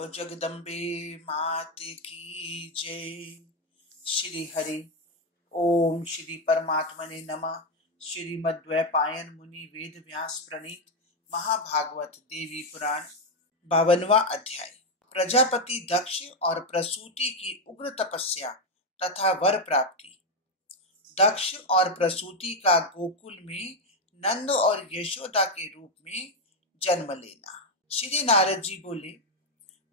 बोलो जगदम्बे मात की जय। श्री हरि ओम श्री परमात्मने नमः। श्रीमद्वैपायन मुनि वेद व्यास प्रणीत महाभागवत देवी पुराण 52वां अध्याय। प्रजापति दक्ष और प्रसूति की उग्र तपस्या तथा वर प्राप्ति। दक्ष और प्रसूति का गोकुल में नंद और यशोदा के रूप में जन्म लेना। श्री नारद जी बोले,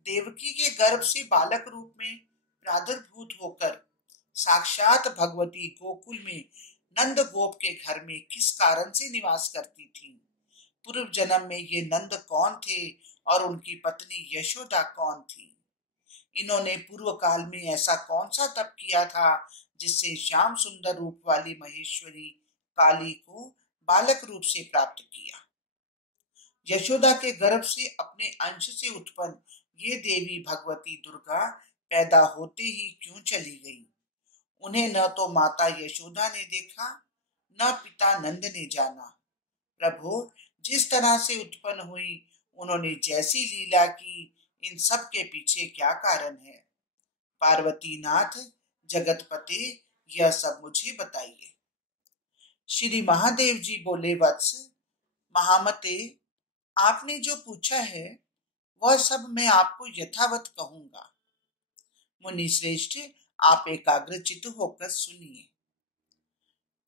देवकी के गर्भ से बालक रूप में प्रादुर्भूत होकर साक्षात भगवती गोकुल में नंद गोप के घर में किस कारण से निवास करती थीं? पूर्व जन्म में ये नंद कौन थे और उनकी पत्नी यशोदा कौन थी? इन्होंने पूर्व काल में ऐसा कौन सा तप किया था जिससे श्याम सुंदर रूप वाली महेश्वरी काली को बालक रूप से प्राप्त किया? यशोदा के गर्भ से अपने अंश से उत्पन्न ये देवी भगवती दुर्गा पैदा होते ही क्यों चली गई? उन्हें न तो माता यशोदा ने देखा, न पिता नंद ने जाना। प्रभु, जिस तरह से उत्पन्न हुई, उन्होंने जैसी लीला की, इन सब के पीछे क्या कारण है? पार्वती नाथ, जगतपते, यह सब मुझे बताइए। श्री महादेव जी बोले, वत्स महामते, आपने जो पूछा है वह सब मैं आपको यथावत कहूंगा। मुनि श्रेष्ठ, आप एकाग्रचित्त होकर सुनिए।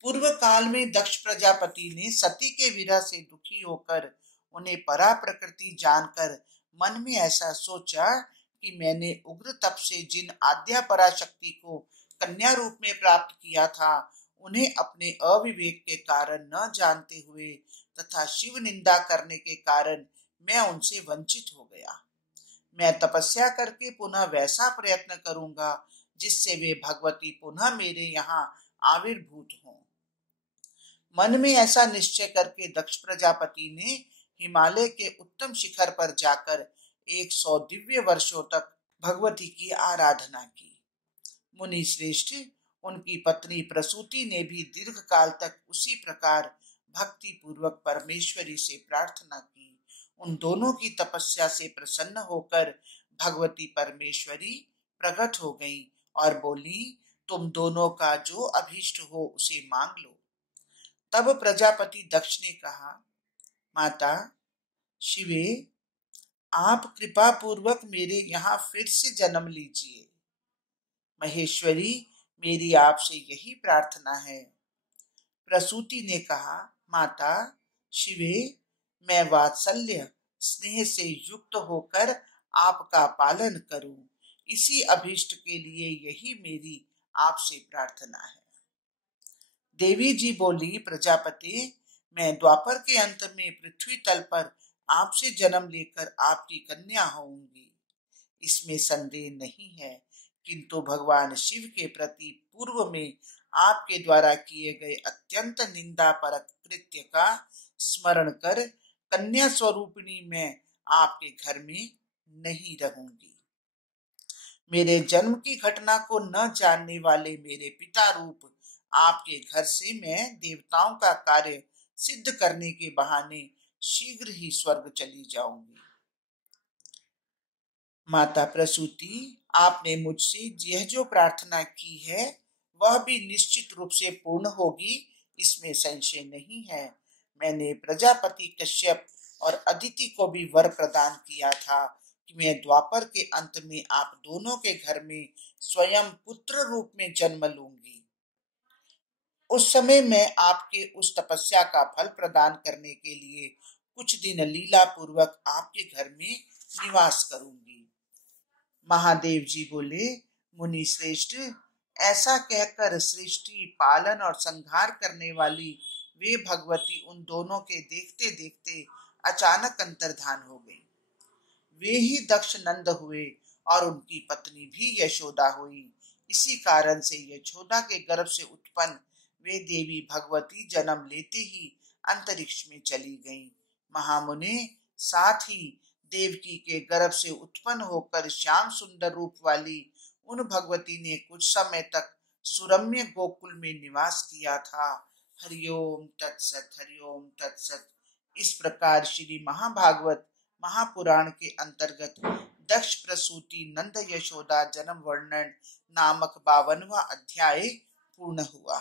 पूर्व काल में दक्ष प्रजापति ने सती के विरह से दुखी होकर उन्हें परा प्रकृति जानकर मन में ऐसा सोचा कि मैंने उग्र तप से जिन आद्या पराशक्ति को कन्या रूप में प्राप्त किया था, उन्हें अपने अविवेक के कारण न जानते हुए तथा शिव निंदा करने के कारण मैं उनसे वंचित हो गया। मैं तपस्या करके पुनः वैसा प्रयत्न करूंगा जिससे वे भगवती पुनः मेरे यहाँ आविर्भूत हों। मन में ऐसा निश्चय करके दक्ष प्रजापति ने हिमालय के उत्तम शिखर पर जाकर 100 दिव्य वर्षों तक भगवती की आराधना की। मुनि श्रेष्ठ, उनकी पत्नी प्रसूति ने भी दीर्घ काल तक उसी प्रकार भक्ति पूर्वक परमेश्वरी से प्रार्थना की। उन दोनों की तपस्या से प्रसन्न होकर भगवती परमेश्वरी प्रकट हो गई और बोली, तुम दोनों का जो अभीष्ट हो उसे मांग लो। तब प्रजापति दक्ष ने कहा, माता शिवे, आप कृपा पूर्वक मेरे यहाँ फिर से जन्म लीजिए। महेश्वरी, मेरी आपसे यही प्रार्थना है। प्रसूति ने कहा, माता शिवे, मैं वात्सल्य स्नेह से युक्त होकर आपका पालन करूं, इसी अभीष्ट के लिए यही मेरी आपसे प्रार्थना है। देवी जी बोली, प्रजापति, मैं द्वापर के अंत में पृथ्वी तल पर आपसे जन्म लेकर आपकी कन्या होऊंगी, इसमें संदेह नहीं है। किंतु भगवान शिव के प्रति पूर्व में आपके द्वारा किए गए अत्यंत निंदा परक कृत्य का स्मरण कर कन्या स्वरूपिणी मैं आपके घर में नहीं रहूंगी। मेरे जन्म की घटना को न जानने वाले मेरे पिता रूप आपके घर से मैं देवताओं का कार्य सिद्ध करने के बहाने शीघ्र ही स्वर्ग चली जाऊंगी। माता प्रसूति, आपने मुझसे यह जो प्रार्थना की है वह भी निश्चित रूप से पूर्ण होगी, इसमें संशय नहीं है। मैंने प्रजापति कश्यप और अदिति को भी वर प्रदान किया था कि मैं द्वापर के अंत में आप दोनों के घर में स्वयं पुत्र रूप में जन्म लूंगी। उस समय मैं आपके उस तपस्या का फल प्रदान करने के लिए कुछ दिन लीला पूर्वक आपके घर में निवास करूंगी। महादेव जी बोले, मुनि श्रेष्ठ, ऐसा कहकर सृष्टि पालन और संहार करने वाली वे भगवती उन दोनों के देखते देखते अचानक अंतर्धान हो गई। वे ही दक्ष नंद हुए और उनकी पत्नी भी यशोदा हुई। इसी कारण से यशोदा के गर्भ से उत्पन्न वे देवी भगवती जन्म लेते ही अंतरिक्ष में चली गईं। महामुने, साथ ही देवकी के गर्भ से उत्पन्न होकर श्याम सुंदर रूप वाली उन भगवती ने कुछ समय तक सुरम्य गोकुल में निवास किया था। हरिओम तत्सत, हरिओम तत्सत। इस प्रकार श्री महाभागवत महापुराण के अंतर्गत दक्ष प्रसूति नंद यशोदा जन्म वर्णन नामक 52वां अध्याय पूर्ण हुआ।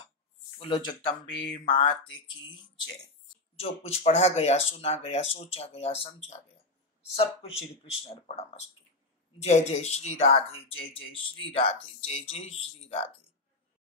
बोलो जगदम्बे मात की जय। जो कुछ पढ़ा गया, सुना गया, सोचा गया, समझा गया, सब कुछ श्री कृष्ण अर्पणमस्तु। जय जय श्री राधे, जय जय श्री राधे, जय जय श्री राधे।